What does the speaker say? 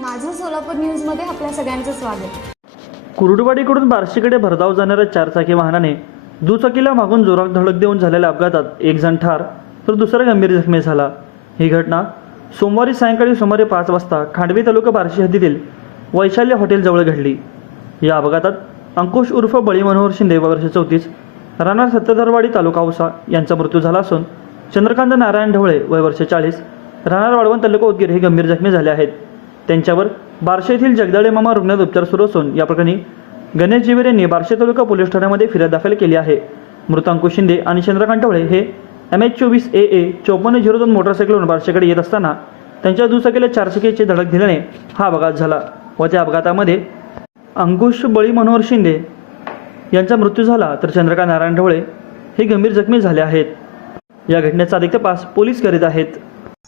माझं सोलापूर न्यूजमध्ये आपल्या सगळ्यांचं स्वागत. कुरुडवाडीकडून बार्शीकडे भरधाव जाणाऱ्या चारचाकी वाहनाने दुचाकीला मागून जोरात धडक देऊन झालेल्या अपघातात एक जण ठार तर दुसरा गंभीर जखमी झाला. ही घटना सोमवारी सायंकाळी सुमारे पाच वाजता खांडवी तालुका बार्शी हद्दीतील वैशाल्य हॉटेलजवळ घडली. या अपघातात अंकुश उर्फ बळी मनोहर शिंदे वर्ष चौतीस राहणार सत्तधरवाडी तालुका औसा यांचा मृत्यू झाला असून चंद्रकांत नारायण ढवळे वय वर्ष चाळीस राहणार वाळवण तालुका उदगीर हे गंभीर जखमी झाले आहेत. त्यांच्यावर बारशे येथील जगदाळे मामा रुग्णालयात उपचार सुरू असून या प्रकरणी गणेश जिवेर यांनी बार्शी तालुका पोलीस ठाण्यामध्ये फिर्याद दाखल केली आहे. मृतांकू शिंदे आणि चंद्रकांत ढवळे हे एम एच चोवीस ए ए चौपन्न झिरो दोन मोटरसायकलवरून बारशेकडे येत असताना त्यांच्या दुचाकीला चारचाकीची धडक दिल्याने हा अपघात झाला व त्या अपघातामध्ये अंकुश बळी मनोहर शिंदे यांचा मृत्यू झाला तर चंद्रकांत नारायण ढवळे हे गंभीर जखमी झाले आहेत. या घटनेचा अधिक तपास पोलीस करीत आहेत.